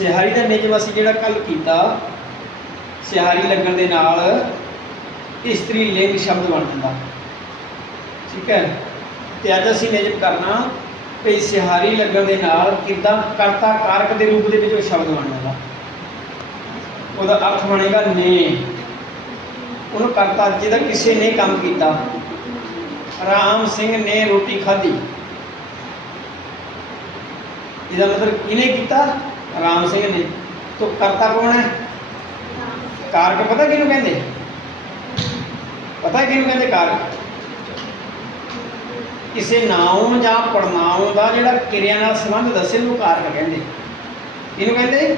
ਸਿਹਾਰੀ ਦਾ ਨਿਯਮ ਅਸੀਂ ਜਿਹੜਾ ਕੱਲ ਕੀਤਾ, ਸਿਹਾਰੀ ਲੱਗਣ ਦੇ ਨਾਲ ਇਸਤਰੀ ਲਿੰਗ ਸ਼ਬਦ ਬਣ ਜਾਂਦਾ। ਠੀਕ ਹੈ? ਤੇ ਅੱਜ ਅਸੀਂ ਨਿਯਮ ਕਰਨਾ ਕਿ ਸਿਹਾਰੀ ਲੱਗਣ ਦੇ ਨਾਲ ਕਿੱਦਾਂ ਕਰਤਾ ਕਾਰਕ ਦੇ ਰੂਪ ਦੇ ਵਿੱਚ ਉਹ ਸ਼ਬਦ ਬਣ ਜਾਂਦਾ। ਉਹਦਾ ਅਰਥ ਬਣੇਗਾ ਨੇ। ਉਹਨੂੰ ਕਰਤਾ ਜਿਹਦਾ ਕਿਸੇ ਨੇ ਕੰਮ ਕੀਤਾ। ਰਾਮ ਸਿੰਘ ਨੇ ਰੋਟੀ ਖਾਧੀ। ਇਹਦਾ ਮਤਲਬ ਕਿਹਨੇ ਕੀਤਾ? ਰਾਮ ਸਿੰਘ ਨੇ। ਤੋ ਕਰਤਾ ਕੌਣ ਹੈ? ਕਾਰਕ ਪਤਾ ਕਿਹਨੂੰ ਕਹਿੰਦੇ? ਪਤਾ ਕਿਹਨੂੰ ਕਹਿੰਦੇ ਕਾਰਕ? ਕਿਸੇ ਨਾਉਨ ਜਾਂ ਪੜਨਾਉਨ ਦਾ ਜਿਹੜਾ ਕਿਰਿਆ ਨਾਲ ਸੰਬੰਧ ਦੱਸੇ ਨੂੰ ਕਾਰਕ ਕਹਿੰਦੇ। ਇਹਨੂੰ ਕਹਿੰਦੇ?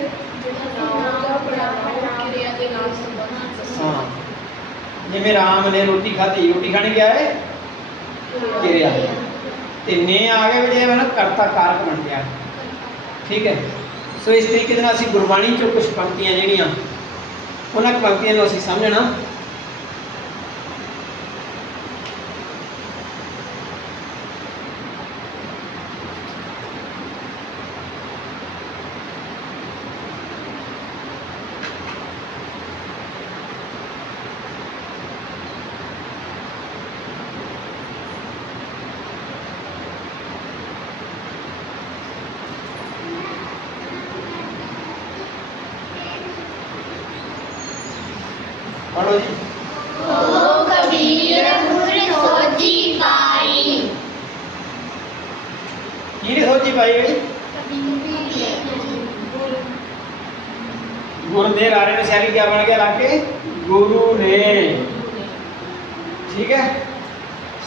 ਹਾਂ। ਜਿਵੇਂ ਰਾਮ ਨੇ ਰੋਟੀ ਖਾਧੀ, ਰੋਟੀ ਖਾਣੀ ਕਿਆ ਹੈ? ਕਿਰਿਆ। ਤੇ ਨੇ ਆ ਗਏ ਵੀ ਨਾ ਕਰਤਾ ਕਾਰਕ ਬਣ ਗਿਆ। ਠੀਕ ਹੈ। ਸੋ ਇਸ ਤਰੀਕੇ ਦੇ ਨਾਲ ਅਸੀਂ ਗੁਰਬਾਣੀ ਚੋਂ ਕੁਝ ਪੰਕਤੀਆਂ ਜਿਹੜੀਆਂ, ਉਹਨਾਂ ਕੁ ਪੰਕਤੀਆਂ ਨੂੰ ਅਸੀਂ ਸਮਝਣਾ। ਪੜੋ ਜੀ। ਓ ਕਬੀਰ ਗੁਰ ਸੋਜੀ ਪਾਈ। ਕਿਹਨੇ ਸੋਚੀ ਪਾਈ ਗਈ? ਗੁਰ ਦੇ ਰਾਰੇ ਨੇ ਸ਼ਾਇਰੀ ਕਿਆ ਬਣ ਗਿਆ ਲਾ ਕੇ? ਗੁਰੂ ਨੇ। ਠੀਕ ਹੈ?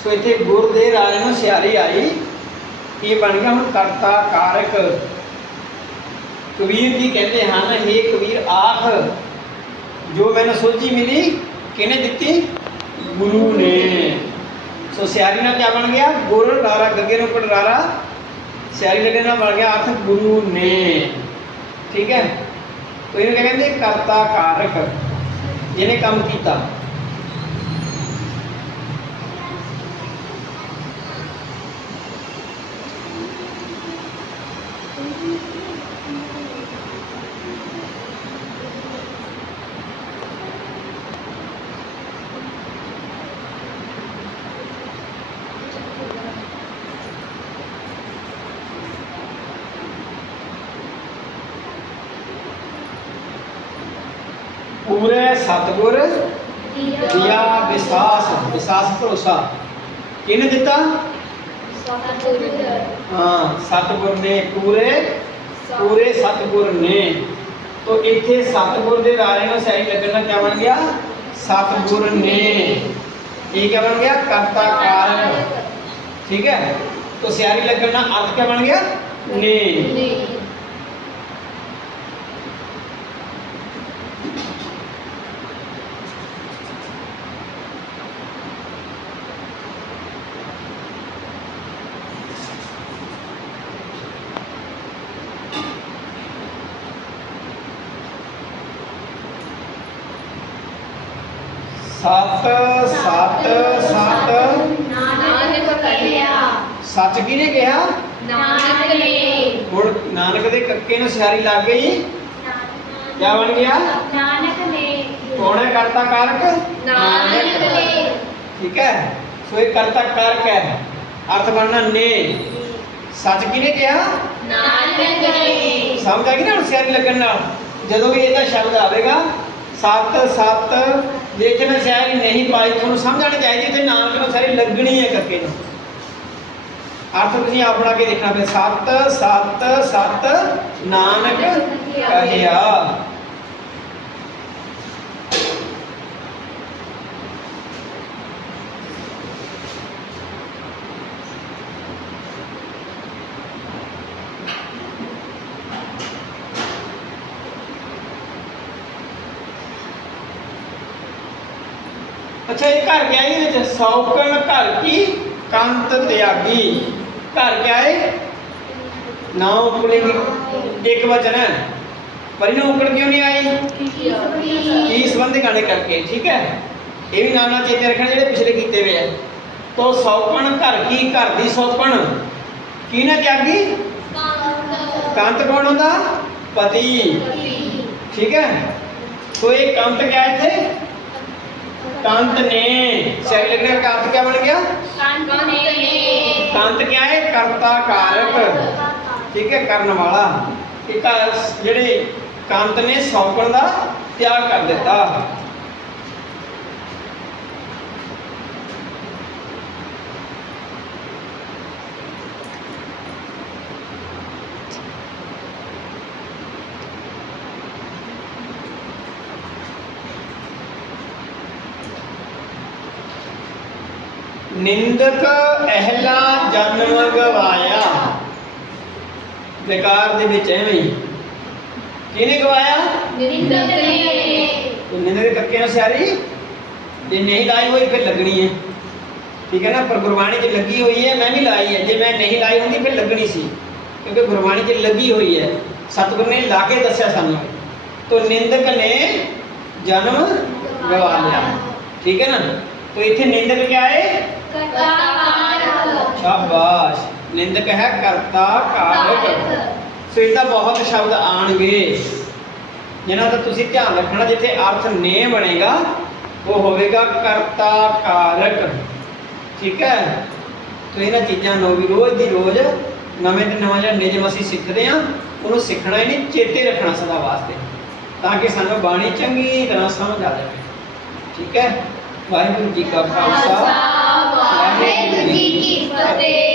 ਸੋ ਇੱਥੇ ਗੁਰ ਦੇ ਰਾਰੇ ਨੂੰ ਸਿਆਰੀ ਆਈ। ਇਹ ਬਣ ਗਿਆ? ਹੁਣ ਕਰਤਾ ਕਾਰਕ। ਕਬੀਰ ਜੀ ਕਹਿੰਦੇ ਹਨ हे ਕਬੀਰ ਆਖ। ਜੋ ਮੈਨੂੰ ਸੋਝੀ ਮਿਲੀ, ਕਿਹਨੇ ਦਿੱਤੀ? ਗੁਰੂ ਨੇ। ਸੋ ਸਿਆਰੀ ਨਾਲ ਕਿਆ ਬਣ ਗਿਆ? ਗੁਰ ਰਾਰਾ, ਗੱਗੇ ਨੂੰ ਉੱਪਰ ਸਿਆਰੀ ਲੱਗੇ ਨਾਲ ਬਣ ਗਿਆ ਅਰਥ ਗੁਰੂ ਨੇ। ਠੀਕ ਹੈ? ਤੋ ਇਹਨੂੰ ਕਹਿੰਦੇ? ਕਰਤਾ ਕਾਰਕ। ਜਿਹਨੇ ਕੰਮ ਕੀਤਾ। ਪੂਰੇ ਸਤਗੁਰ ਦਿਆ ਵਿਸਾਸ ਵਿਸਾਸ ਭਰੋਸਾ। ਕਿਹਨੇ ਦਿੱਤਾ? ਹਾਂ ਸਤਗੁਰ ਨੇ ਪੂਰੇ ਪੂਰੇ ਸਤਗੁਰ ਨੇ। ਤੋ ਇੱਥੇ ਸਤਗੁਰ ਦੇ ਰਾਰੇ ਨੂੰ ਸਹੀ ਲੱਗਣਾ ਕਿਆ ਬਣ ਗਿਆ? ਸਤਗੁਰ ਨੇ। ਇਹ ਕਿਆ ਬਣ ਗਿਆ? ਕਰਤਾ ਕਾਰਕ ਠੀਕ ਹੈ? ਤੋ ਸਿਆਰੀ ਲੱਗਣ ਅਰਥ ਕਿਆ ਬਣ ਗਿਆ? ਨੇ। ਸਤ ਸਤ ਸਤ। ਨਾਨਕ ਕਹਿਆ ਸੱਚ ਕਿਹਨੇ ਕਿਹਾ? ਨਾਨਕ ਨੇ। ਹੁਣ ਨਾਨਕ ਦੇ ਕੱਕੇ ਨੂੰ ਸਿਆਰੀ ਲੱਗ ਗਈ? ਕਿਆ ਬਣ ਗਿਆ? ਨਾਨਕ ਨੇ। ਕੌਣ ਹੈ ਕਰਤਾ ਕਾਰਕ? ਨਾਨਕ ਨੇ। ਠੀਕ ਹੈ। ਸੋ ਇਹ ਕਰਤਾ ਕਾਰਕ ਹੈ। ਅਰਥ ਬਣਨਾ ਨੇ। ਸੱਚ ਕਿਹਨੇ ਕਿਹਾ? ਨਾਨਕ ਨੇ। ਸਮਝ ਆ ਗਈ ਨਾ ਹੁਣ ਸਿਆਰੀ ਲੱਗਣ ਨਾਲ? ਜਦੋਂ ਵੀ ਇਹਦਾ ਸ਼ਬਦ ਆਵੇਗਾ ਸਤ ਸਤ ਜੇ ਕਿ ਨਹੀਂ ਪਾਈ, ਤੁਹਾਨੂੰ ਸਮਝ ਆਣੀ ਚਾਹੀਦੀ ਤੇ ਨਾਨਕ ਨੂੰ ਸਾਰੀ ਲੱਗਣੀ ਹੈ ਕਰਕੇ ਨੂੰ। ਅਰਥ ਤੁਸੀਂ ਆਪ ਬਣਾ ਕੇ ਦੇਖਣਾ ਪਏ ਸਤ ਸਤ ਸਤ, ਨਾਨਕ, ਕਹਿਆ। ਅੱਛਾ, ਇਹ ਘਰ ਗਿਆ ਇਹਦੇ ਵਿੱਚ। ਸੌਕਣ ਘਰ ਕੀ? ਕੰਤ ਤਿਆਗੀ। ਘਰ ਕਿਆ ਹੈ ਨਾ ਉਪਲਿੰਗ ਇੱਕ ਵਚਨ ਹੈ। ਪਰ ਉਕੜ ਕਿਉਂ ਨਹੀਂ ਆਈ? ਕੀ ਸੰਬੰਧ ਗਾਣੇ ਕਰਕੇ? ਠੀਕ ਹੈ। ਇਹ ਵੀ ਨਾਨਾ ਚੇਤੇ ਰੱਖਣਾ ਜਿਹੜੇ ਪਿਛਲੇ ਕੀਤੇ ਹੋਏ ਆ। ਤੋ ਸੌਪਣ ਘਰ ਕੀ? ਘਰ ਦੀ ਸੌਪਣ ਕੀ ਨਾ ਤਿਆਗੀ? ਕੰਤ ਕੌਣ ਹੁੰਦਾ? ਪਤੀ। ਠੀਕ ਹੈ। ਸੋ ਇਹ ਕੰਤ ਕਿਆ ਇੱਥੇ? ਹੈ ਇੱਥੇ ਕੰਤ ਨੇ। ਸਿਆਰੀ ਲੱਗਣੇ ਦਾ ਕੰਤ ਕਿਆ ਬਣ ਗਿਆ? ਕੰਤ ਕਿਆ ਹੈ? ਕਰਤਾ ਕਾਰਕ। ਠੀਕ ਹੈ, ਕਰਨ ਵਾਲਾ। ਇੱਕ ਜਿਹੜੇ ਕੰਤ ਨੇ ਸੌਂਕਣ ਦਾ ਤਿਆਗ ਕਰ ਦਿੱਤਾ। ਨਿੰਦਕ ਅਹਲਾ ਜਨਮ ਗਵਾਇਆ ਵਿਕਾਰ ਦੇ ਵਿੱਚ ਐਵੇਂ ਹੀ। ਕਿਹਨੇ ਗਵਾਇਆ? ਉਹ ਨਿੰਦਕ ਕਰਕੇ ਨਾ ਸਿਆਰੀ? ਜੇ ਨਹੀਂ ਲਾਈ ਹੋਈ ਫਿਰ ਲੱਗਣੀ ਹੈ। ਠੀਕ ਹੈ ਨਾ ਪਰ ਗੁਰਬਾਣੀ 'ਚ ਲੱਗੀ ਹੋਈ ਹੈ ਮੈਂ ਵੀ ਲਾਈ ਹੈ। ਜੇ ਮੈਂ ਨਹੀਂ ਲਾਈ ਹੁੰਦੀ ਫਿਰ ਲੱਗਣੀ ਸੀ। ਕਿਉਂਕਿ ਗੁਰਬਾਣੀ 'ਚ ਲੱਗੀ ਹੋਈ ਹੈ। ਸਤਿਗੁਰ ਨੇ ਲਾ ਕੇ ਦੱਸਿਆ ਸਾਨੂੰ। ਤੋ ਨਿੰਦਕ ਨੇ ਜਨਮ ਗਵਾ ਲਿਆ। ਠੀਕ ਹੈ ਨਾ? ਤੋ ਇੱਥੇ ਨਿੰਦਕ ਕਿਆ ਹੈ? ਸ਼ਾਬਾਸ਼। ਨਿੰਦਕ ਹੈ ਕਰਤਾ ਕਾਰਕ ਸੋ ਇਹਦਾ ਬਹੁਤ ਸ਼ਬਦ ਆਣਗੇ। ਜਿਨ੍ਹਾਂ ਦਾ ਤੁਸੀਂ ਧਿਆਨ ਰੱਖਣਾ ਜਿੱਥੇ ਅਰਥ ਨੇ ਬਣੇਗਾ ਉਹ ਹੋਵੇਗਾ ਕਰਤਾ ਕਾਰਕ। ਠੀਕ ਹੈ? ਤੋ ਇਹਨਾਂ ਚੀਜ਼ਾਂ ਨੂੰ ਵੀ ਰੋਜ਼ ਦੀ ਰੋਜ਼ ਨਵੇਂ ਤੇ ਨਵਾਂ ਜਿਹੜਾ ਨਿਯਮ ਅਸੀਂ ਸਿੱਖਦੇ ਆ ਉਹਨੂੰ ਸਿੱਖਣਾ ਹੀ ਨਹੀਂ ਚੇਤੇ ਰੱਖਣਾ ਸਦਾ ਵਾਸਤੇ। ਤਾਂ ਕਿ ਸਾਨੂੰ ਬਾਣੀ ਚੰਗੀ ਤਰ੍ਹਾਂ ਸਮਝ ਆ ਜਾਵੇ। ਠੀਕ ਹੈ? ਵਾਹਿਗੁਰੂ ਜੀ ਕਾ ਖਾਲਸਾ। ਵਾਹਿਗੁਰੂ ਜੀ ਕੀ ਫਤਿਹ